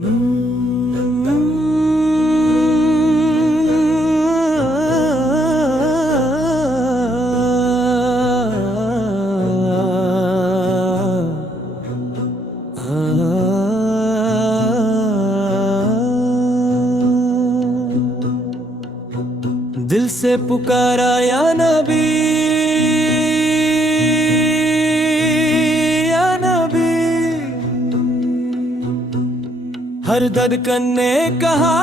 दिल से पुकारा या नबी, या नबी। हर धड़कन ने कहा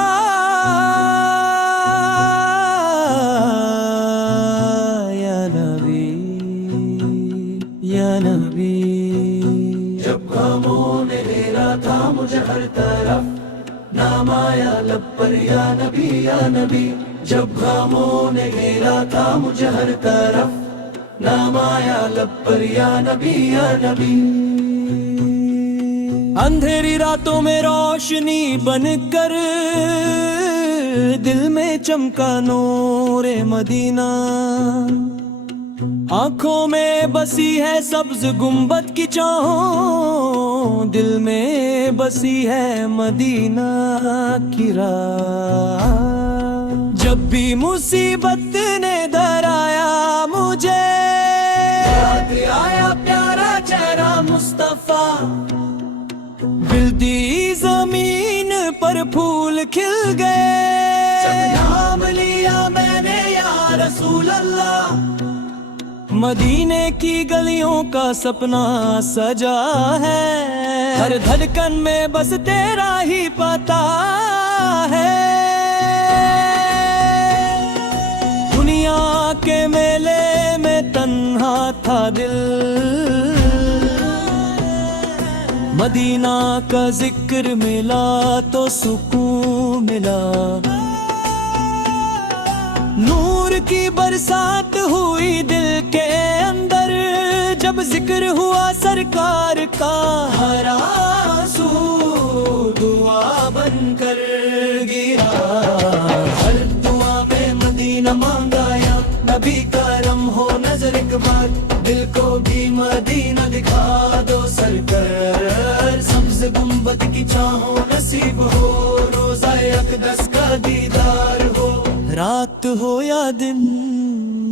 या नबी, या नबी। जब खामों ने घेरा था मुझे हर तरफ, नाम आया लब पर या नबी, या नबी। जब खामों ने घेरा था मुझे हर तरफ, नाम आया लब पर या नबी, या नबी। अंधेरी रातों में रोशनी बनकर दिल में चमका नूरे मदीना। आंखों में बसी है सब्ज गुंबद की चाहों, दिल में बसी है मदीना की राह। जब भी मुसीबत ने डराया मुझे, याद आया प्यारा चेहरा मुस्तफा। बिल्दी जमीन पर फूल खिल गए, जब नाम लिया मैंने या रसूल अल्लाह। मदीने की गलियों का सपना सजा है, हर धड़कन में बस तेरा ही पता है। दुनिया के मेले में तन्हा था दिल, मदीना का जिक्र मिला तो सुकून मिला। नूर की बरसात हुई दिल के अंदर, जब जिक्र हुआ सरकार का। हर आंसू दुआ बनकर गिरा, हर दुआ में मदीना मांगा या नबी करम हो नजर एक बार। दिल को भी मदीना दिखा दो सरकार, सब्ज गुंबद की चाहों नसीब हो, रोज़ा अक़दस का दीदार हो। रात हो या दिन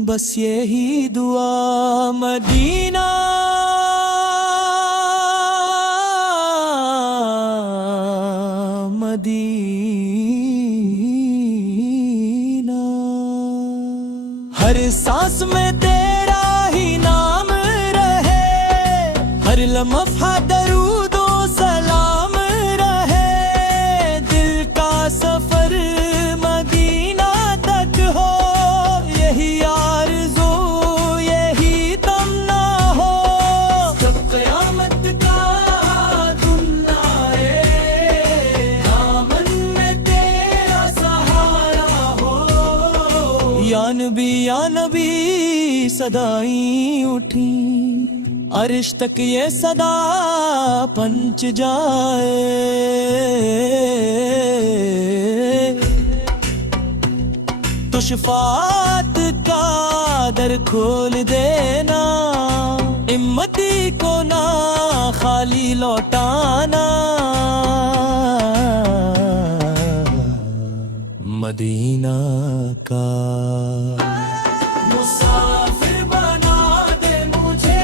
बस यही दुआ, मदीना मदीना। हर सांस में तेरा ही नाम रहे, हर लम्हा दरूदो सलाम रहे। दिल का सफर मदीना तक हो, यही आरज़ू यही तमन्ना हो। जब क़यामत का दिन आए, दामन में तेरा सहारा हो। या नबी सदाई उठी, अर्श तक ये सदा पंच जाए। तो शफात का दर खोल देना, हिम्मती को ना खाली लौटाना। मदीना का मुसाफिर बना दे मुझे,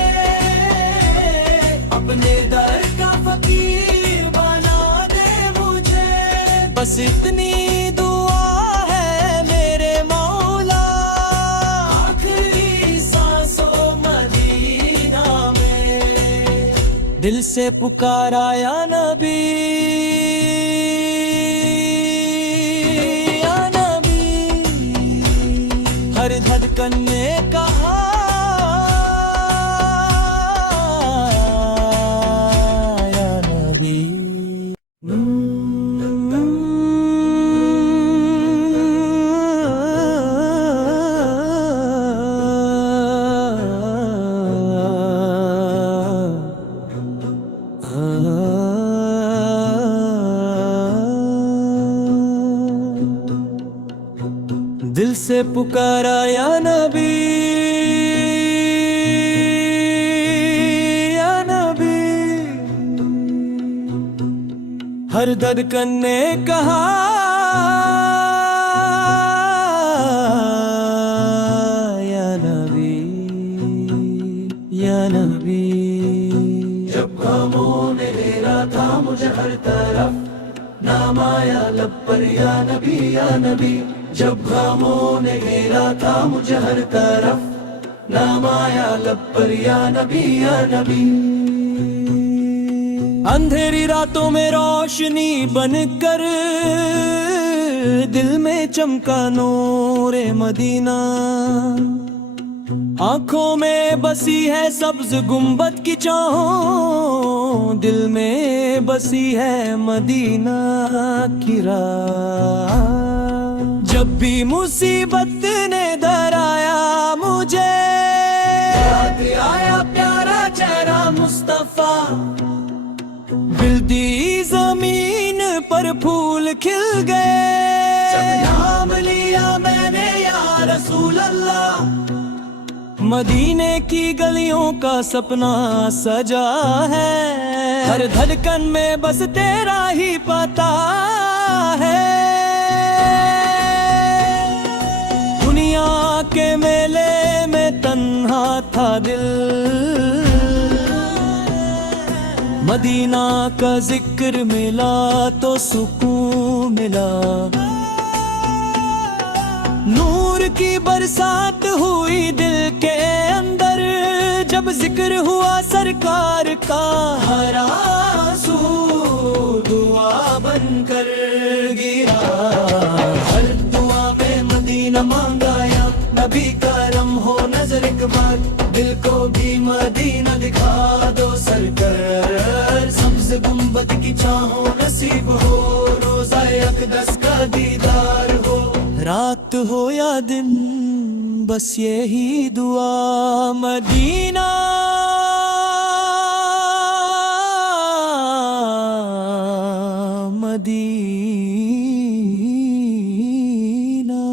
अपने दर का फकीर बना दे मुझे। बस इतनी दुआ है मेरे मौला, आखिरी सांसों मदीना में। दिल से पुकारा या नबी, या नबी। हर धड़कन ने कहा या नबी। दिल से पुकारा या नबी, या नबी। हर धड़कन ने कहा या नबी या नबी। जब खामों ने घेरा था मुझे हर तरफ, नाम आया लब पर या नबी या नबी। जब खामों ने घेरा था मुझे हर तरफ, नाम आया लब पर या नबी या नबी। अंधेरी रातों में रोशनी बनकर दिल में चमका नूरे मदीना। आंखों में बसी है सब्ज गुंबद की चाहों, दिल में बसी है मदीना की राह। जब भी मुसीबत ने डराया मुझे, याद आया प्यारा चेहरा मुस्तफा। बिलदी जमीन पर फूल खिल गए, जब नाम लिया मैंने या रसूल अल्लाह। मदीने की गलियों का सपना सजा है, हर धड़कन में बस तेरा ही पता है। दुनिया के मेले में तन्हा था दिल, मदीना का जिक्र मिला तो सुकून मिला। नूर की बरसात हुई दिल के अंदर, जब जिक्र हुआ सरकार का। हर आंसू दुआ बनकर गिरा, हर दुआ में मदीना मांगा या नबी करम हो नजर एक बार। दिल को भी मदीना दिखा दो सरकार, सब्ज गुंबद की चाहों नसीब हो, रोज़ा अक़दस का दीदार हो। रात हो या दिन बस यही दुआ, मदीना मदीना।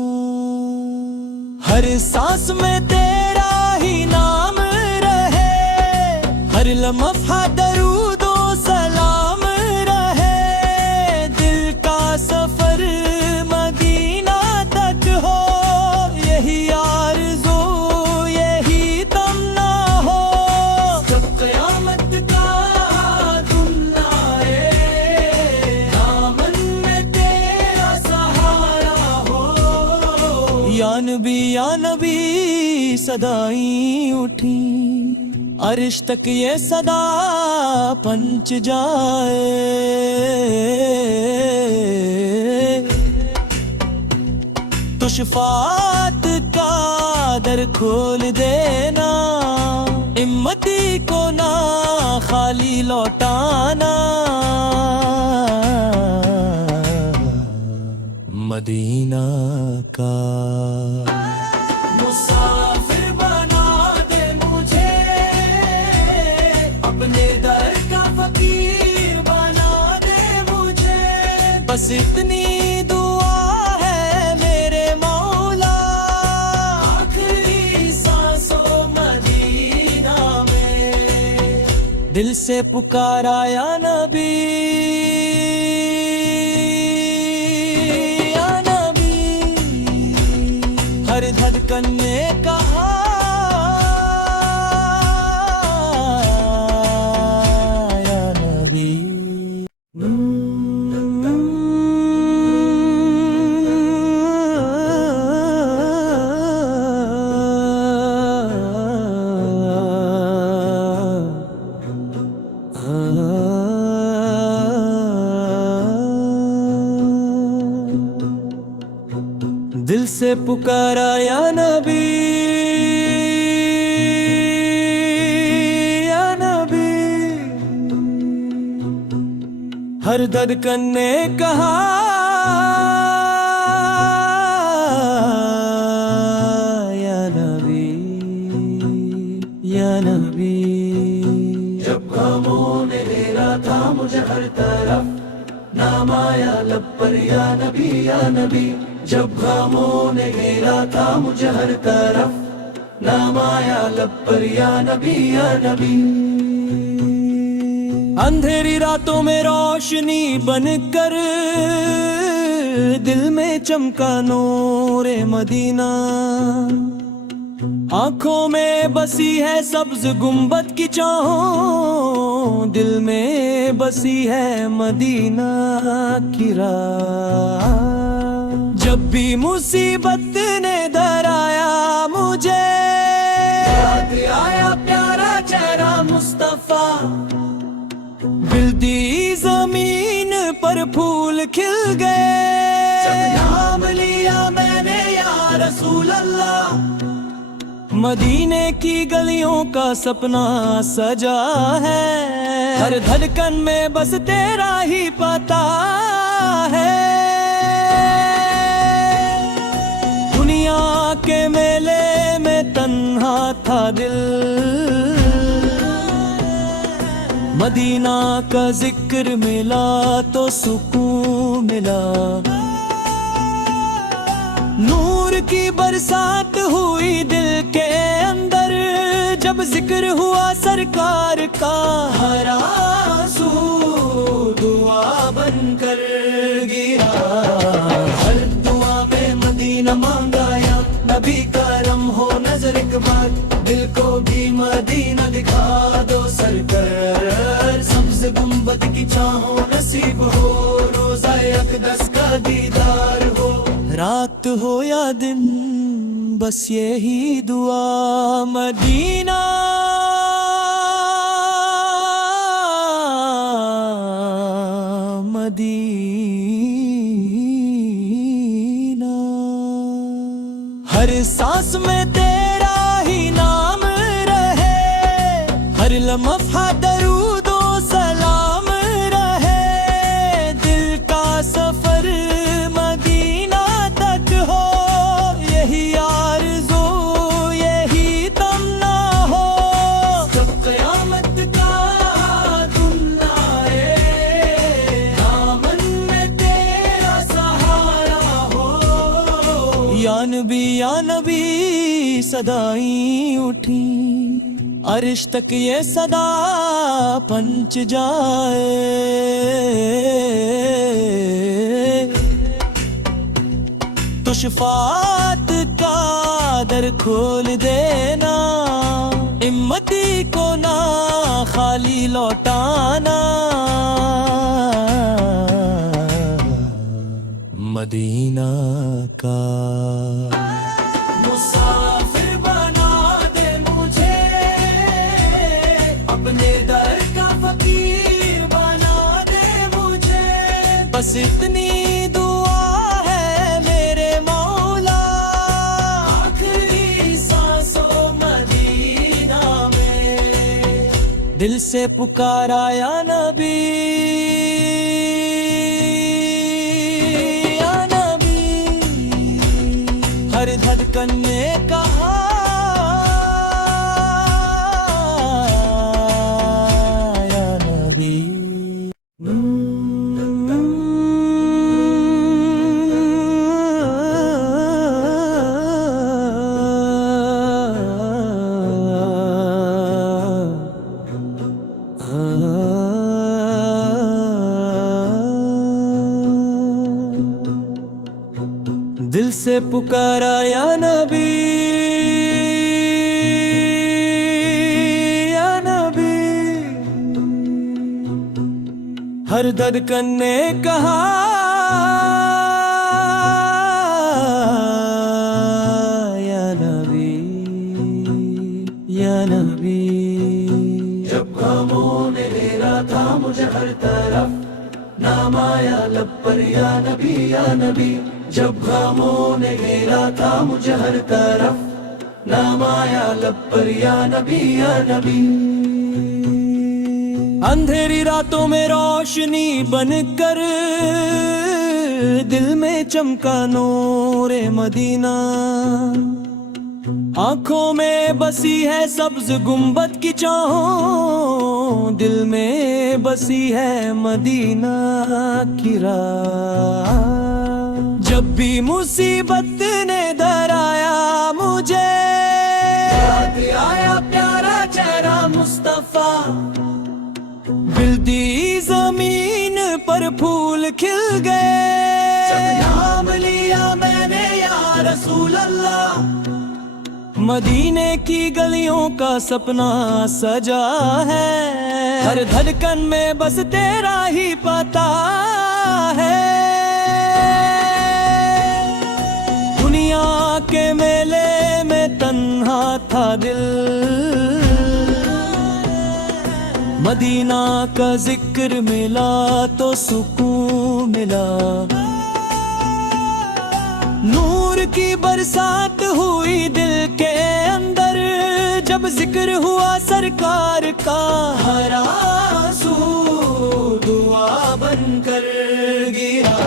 हर सांस में तेरा ही नाम रहे, हर लम्हा दरूदो सलाम रहे। दिल का सफर मदीना तक हो, यही आरज़ू यही तमन्ना हो। जब क़यामत का दिन आए, दामन में तेरा सहारा हो। या नबी सदाई उठी, अर्श तक ये सदा पंच जाए। तो शफात का दर खोल देना, हिम्मती को ना खाली लौटाना। मदीना का मुसाफिर बना दे मुझे, अपने दर का फकीर बना दे मुझे। बस इतनी दुआ है मेरे मौला, आखिरी सांसों मदीना में दिल से पुकारा या नबी या नबी। हर धड़कन ने कहा या नबी। दिल से पुकारा या नबी या नबी। हर धड़कन ने कहा या नबी या नबी। जब खामों ने घेरा था मुझे हर तरफ, नाम आया लब पर या नबी या नबी। जब खामों ने घेरा था मुझे हर तरफ, नाम आया लब पर या नबी या नबी। अंधेरी रातों में रोशनी बनकर दिल में चमका नूरे मदीना। आंखों में बसी है सब्ज गुंबद की चाहों, दिल में बसी है मदीना की राह। जब भी मुसीबत ने डराया मुझे, याद आया प्यारा चेहरा मुस्तफा। बिल्दी जमीन पर फूल खिल गए, जब नाम लिया मैंने या रसूल अल्लाह। मदीने की गलियों का सपना सजा है, हर धड़कन में बस तेरा ही पता है। दुनिया के मेले में तन्हा था दिल, मदीना का जिक्र मिला तो सुकून मिला। नूर की बरसात हुई दिल के अंदर, जब जिक्र हुआ सरकार का। हर आंसू दुआ बनकर गिरा, हर दुआ में मदीना मांगा या नबी करम हो नजर एक बार। दिल को भी मदीना दिखा दो सरकार, सब्ज गुंबद की चाहों नसीब हो, रोज़ा अक़दस का दीदार हो। रात हो या दिन बस यही दुआ, मदीना मदीना। हर सांस में तेरा ही नाम रहे, हर लम्हा दरूदो सलाम रहे। दिल का सफर मदीना तक हो, यही आरज़ू यही तमन्ना हो। जब क़यामत का दिन आए, दामन में तेरा सहारा हो। या नबी सदाई उठी, अर्श तक ये सदा पंच जाए। तो शफात का दर खोल देना, हिम्मती को ना खाली लौटाना। मदीना का मुसाफिर बना दे मुझे, अपने दर का फकीर बना दे मुझे। बस इतनी दुआ है मेरे मौला, आखिरी सांसों मदीना में दिल से पुकारा या नबी। हर धड़कन ने कहा या नबी। दिल से पुकारा या नबी, या नबी। हर धड़कन ने कहा या नबी, या नबी। जब खामों ने घेरा था मुझे हर तरफ, नाम आया लब पर या नबी या नबी। जब खामों ने घेरा था मुझे हर तरफ, नाम आया लब पर या नबी या नबी। अंधेरी रातों में रोशनी बनकर दिल में चमका नूरे मदीना। आंखों में बसी है सब्ज गुंबद की चाहों, दिल में बसी है मदीना की राह। जब भी मुसीबत ने डराया मुझे, याद आया प्यारा चेहरा मुस्तफा। बिल्दी पर फूल खिल गए। जब नाम लिया मैंने या रसूल अल्लाह, मदीने की गलियों का सपना सजा है। हर धड़कन में बस तेरा ही पता है। दुनिया के मेले में तन्हा था दिल, मदीना का जिक्र मिला तो सुकून मिला। नूर की बरसात हुई दिल के अंदर, जब जिक्र हुआ सरकार का। हर आंसू दुआ बनकर गिरा,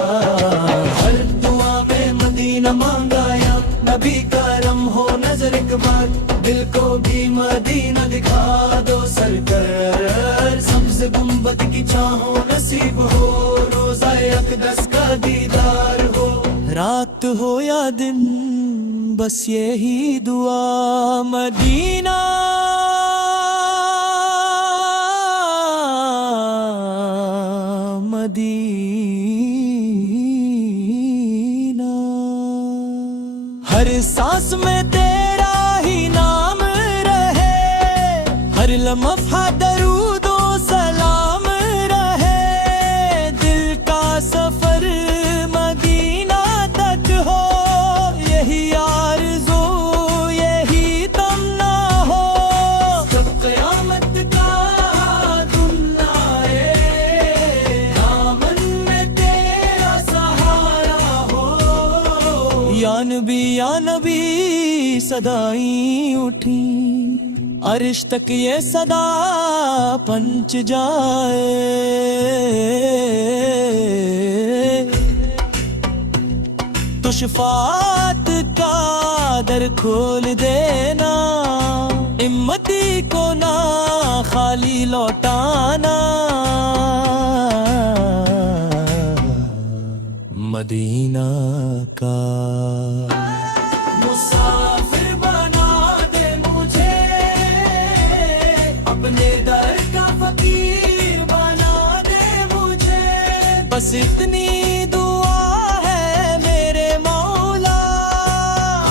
हर दुआ में मदीना मांगा या नबी करम हो नजर एक बार। दिल को भी मदीना दिखा दो सरकार, सब्ज गुंबद की चाहो नसीब हो, रोजा अक़दस का दीदार हो। रात हो या दिन बस यही दुआ, मदीना मदीना। हर सांस में तेरा ही नाम रहे, हर लम्हा दरूदो सलाम रहे। दिल का सफर मदीना तक हो, यही आरज़ू यही तमन्ना हो। जब क़यामत का दिन आए, दामन में तेरा सहारा हो। या नबी सदाई उठी, अर्श तक ये सदा पंच जाए। तो शफात का दर खोल देना, हिम्मती को ना खाली लौटाना। मदीना का मुसाफिर बना दे मुझे, अपने दर का फकीर बना दे मुझे। बस इतनी दुआ है मेरे मौला,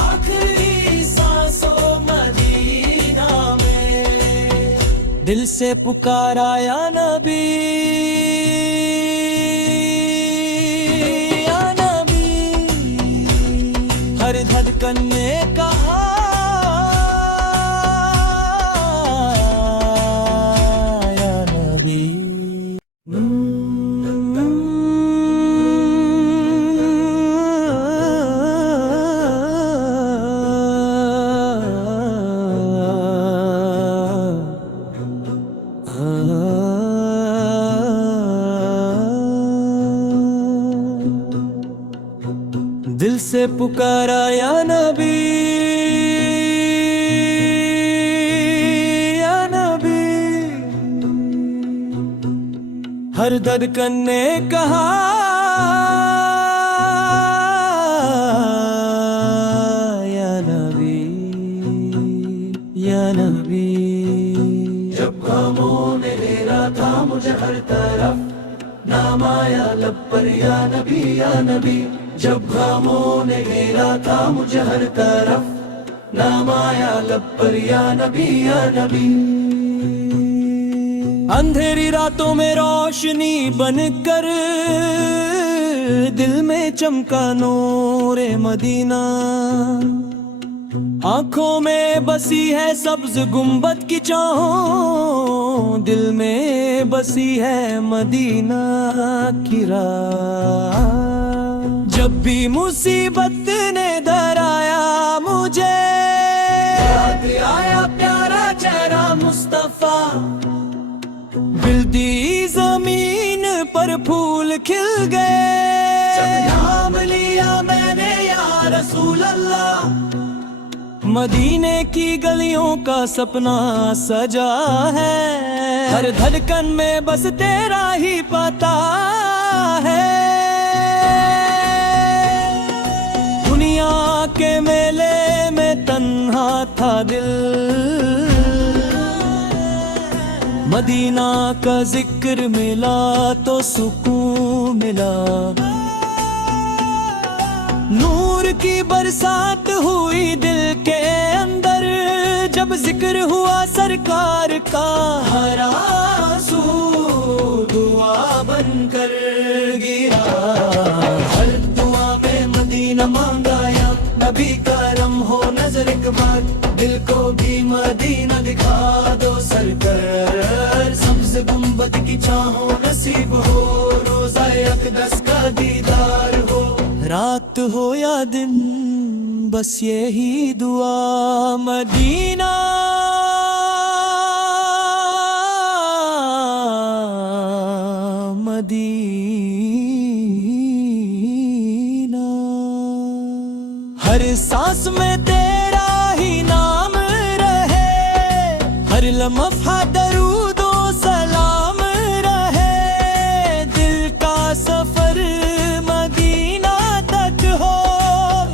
आखिरी सांसों मदीना में। दिल से पुकारा या नबी, या नबी। हर धड़कन ने कहा या नबी। दिल से पुकारा या नबी, या नबी। हर धड़कन ने कहा या नबी, या नबी। जब खामों ने घेरा था मुझे हर तरफ, नाम आया लब पर या नबी या नबी। जब खामों ने घेरा था मुझे हर तरफ, नाम आया लब पर या नबी या नबी। अंधेरी रातों में रोशनी बनकर दिल में चमका नूरे मदीना। आंखों में बसी है सब्ज गुंबद की चाहों, दिल में बसी है मदीना की राह। जब भी मुसीबत ने डराया मुझे, याद आया प्यारा चेहरा मुस्तफा। बिल्दी जमीन पर फूल खिल गए। जब नाम लिया मैंने या रसूल अल्लाह, मदीने की गलियों का सपना सजा है। हर धड़कन में बस तेरा ही पता है। दुनिया के मेले में तन्हा था दिल, मदीना का जिक्र मिला तो सुकून मिला। नूर की बरसात हुई दिल के अंदर जब जिक्र हुआ सरकार का। हर आंसू दुआ बनकर गिरा, हर दुआ में मदीना मांगा या नबी करम हो नजर एक बार, दिल को भी मदीना दिखा दो सरकार। सब्ज गुंबद की छाहों नसीब हो, रोज़ा अक़दस का दीदार हो। रात हो या दिन बस यही दुआ, मदीना मदीना। हर सांस में तेरा ही नाम रहे, हर लम्हा दरूदो सलाम रहे। दिल का सफर मदीना तक हो,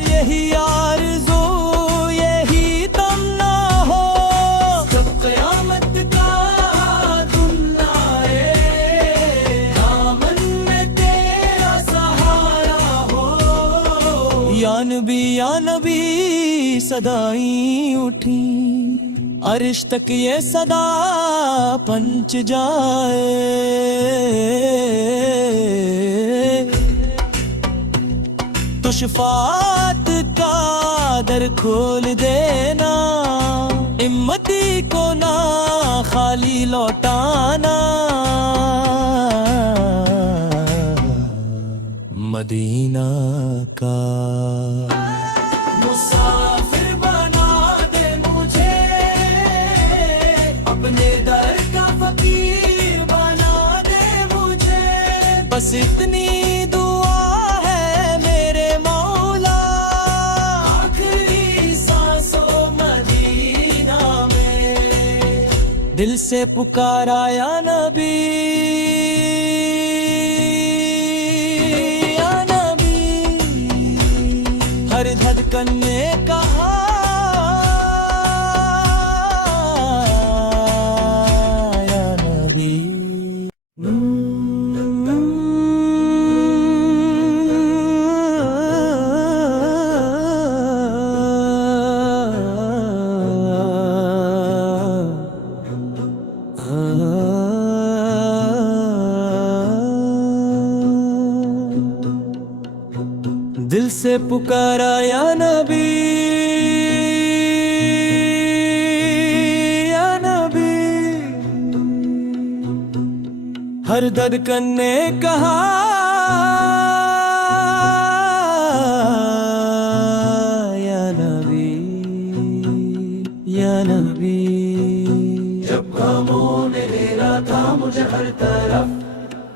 यही आरज़ू यही तमन्ना हो। जब क़यामत का दिन आए, दामन में तेरा सहारा हो। या नबी सदाई उठी, अर्श तक ये सदा पंच जाए। तो शफाअत का दर खोल देना, हिम्मती को ना खाली लौटाना। मदीना का मुसाफिर बना दे मुझे, अपने दर का फकीर बना दे मुझे। बस इतनी दुआ है मेरे मौला, आखिरी सांसों मदीना में दिल से पुकारा या नबी, हर धड़कन ने कहा या नबी। दिल से पुकारा या नबी, या नबी। हर धड़कन ने कहा या नबी, या नबी। जब खामों ने घेरा था मुझे हर तरफ,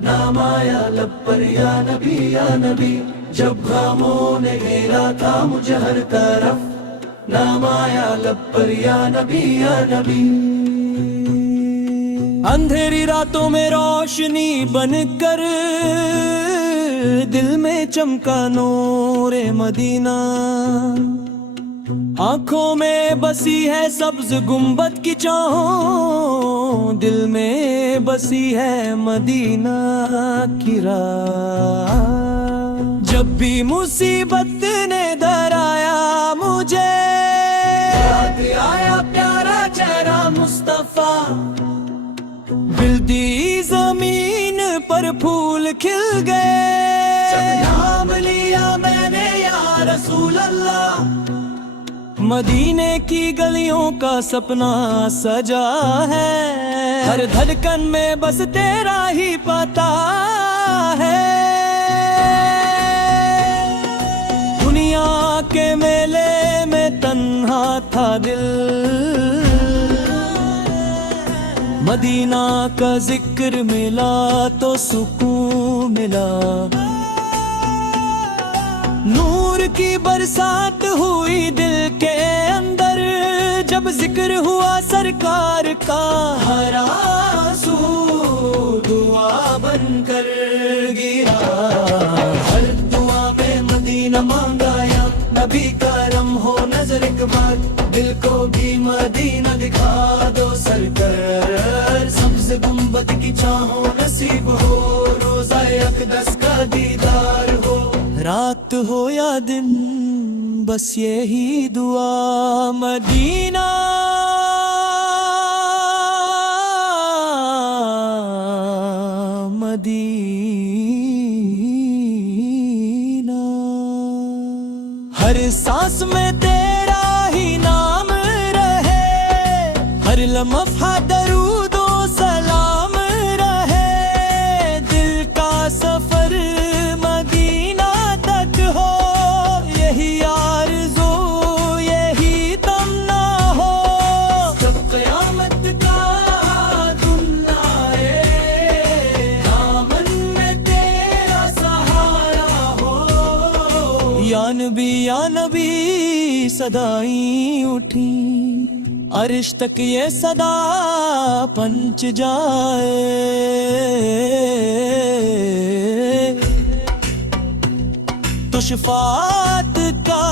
नाम आया लब पर या नबी या नबी। जब खामों ने घेरा था मुझे हर तरफ, नाम आया लब पर या नबी या नबी। अंधेरी रातों में रोशनी बनकर दिल में चमका नूरे मदीना। आंखों में बसी है सब्ज गुंबद की चाहों, दिल में बसी है मदीना की राह। जब भी मुसीबत ने डराया मुझे, याद आया प्यारा चेहरा मुस्तफा। बिलदी जमीन पर फूल खिल गए, जब नाम लिया मैंने या रसूल अल्लाह। मदीने की गलियों का सपना सजा है, हर धड़कन में बस तेरा ही पता है। दुनिया के मेले में तन्हा था दिल, मदीना का जिक्र मिला तो सुकून मिला। नूर की बरसात हुई दिल के अंदर जब जिक्र हुआ सरकार का। हर आंसू दुआ बनकर गिरा, हर दुआ में मदीना मांगा या नबी करम हो नजर एक बार। दिल को भी मदीना दिखा दो सरकार। सब्ज़ रात हो या दिन बस यही दुआ, मदीना मदीना। हर सांस में तेरा ही नाम रहे, हर लम्हा दरूदो सलाम रहे, दिल का सफर मदीना तक हो, यही आरज़ू यही तमन्ना हो। जब क़यामत का दिन आए, दामन में तेरा सहारा हो। या नबी सदाई उठी, अर्श तक ये सदा पंच जाए। तो शफात का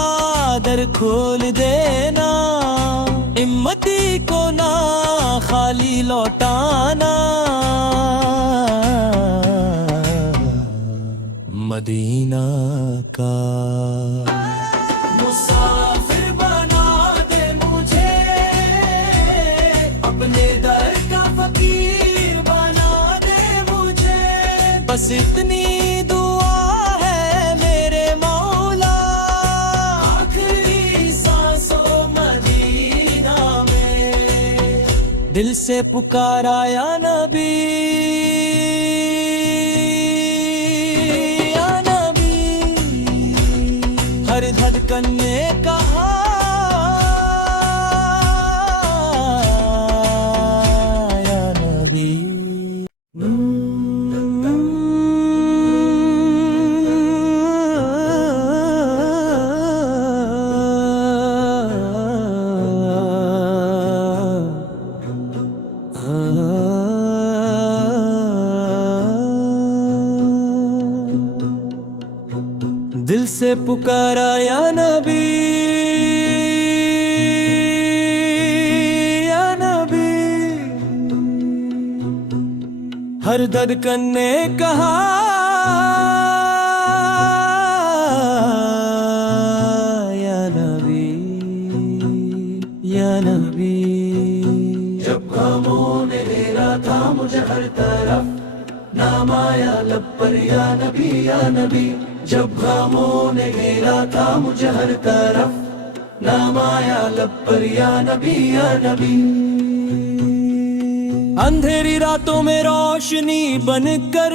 दर खोल देना, हिम्मती को ना खाली लौटाना। मदीना का मुसाफिर बना दे मुझे, अपने दर का फकीर बना दे मुझे। बस इतनी दुआ है मेरे मौला, आखिरी सांसों मदीना में दिल से पुकारा या नबी, हर धड़कन ने कहा या नबी। दिल से पुकारा या नबी, या नबी। हर धड़कन ने कहा या नबी, या नबी। जब खामों ने घेरा था मुझे हर तरफ, नाम आया लब पर या नबी या नबी। जब खामों ने घेरा था मुझे हर तरफ, नाम आया लब पर या नबी या नबी। अंधेरी रातों में रोशनी बनकर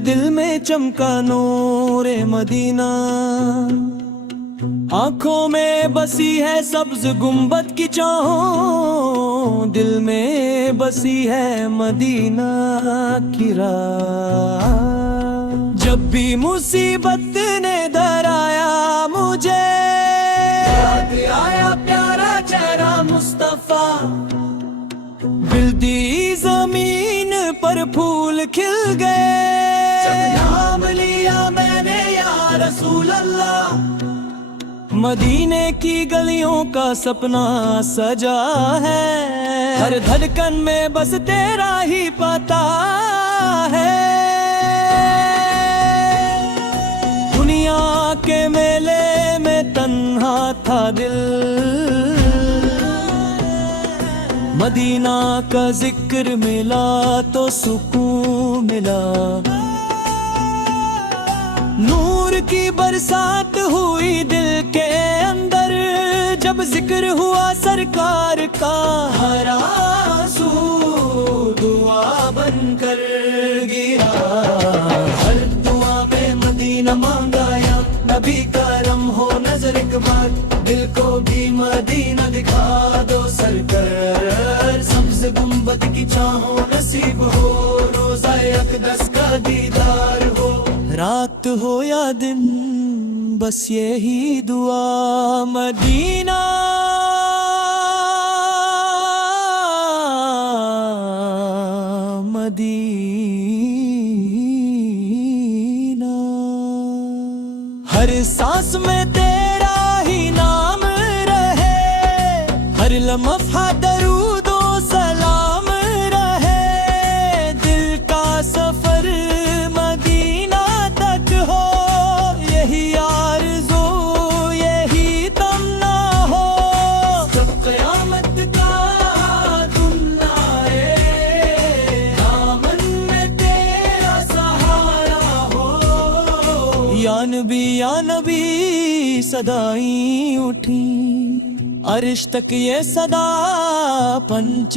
दिल में चमका नूरे मदीना, आंखों में बसी है सब्ज गुंबद की चाहों, दिल में बसी है मदीना की राह। जब भी मुसीबत ने डराया मुझे, याद आया प्यारा चेहरा मुस्तफा। बिलदी जमीन पर फूल खिल गए, जब नाम लिया मैंने या रसूल अल्लाह। मदीने की गलियों का सपना सजा है, हर धड़कन में बस तेरा ही पता है। दुनिया के मेले में तन्हा था दिल, मदीना का जिक्र मिला तो सुकून मिला। नूर की बरसात हुई दिल के अंदर, जब जिक्र हुआ सरकार का। हर आंसू दुआ बनकर गिरा, हर दुआ में मदीना मांगा या नबी करम हो नजर एक बार। दिल को भी मदीना दिखा दो सरकार, सब्ज गुंबद की चाहों नसीब हो, रोज़ा अक़दस का दीदार हो। रात हो या दिन बस यही दुआ, मदीना मदीना। हर सांस में तेरा ही नाम रहे, हर लम्हा दरूदो सलाम रहे, दिल का सफर मदीना तक हो, या नबी सदाई उठी। अर्श तक ये सदा पंच